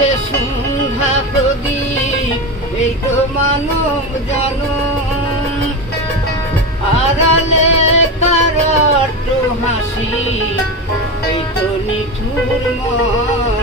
পথে সন্ধ্যা প্রদীপ এই তো মানব জনম আড়ালে কারট হাসি এই তো নিঠুর মন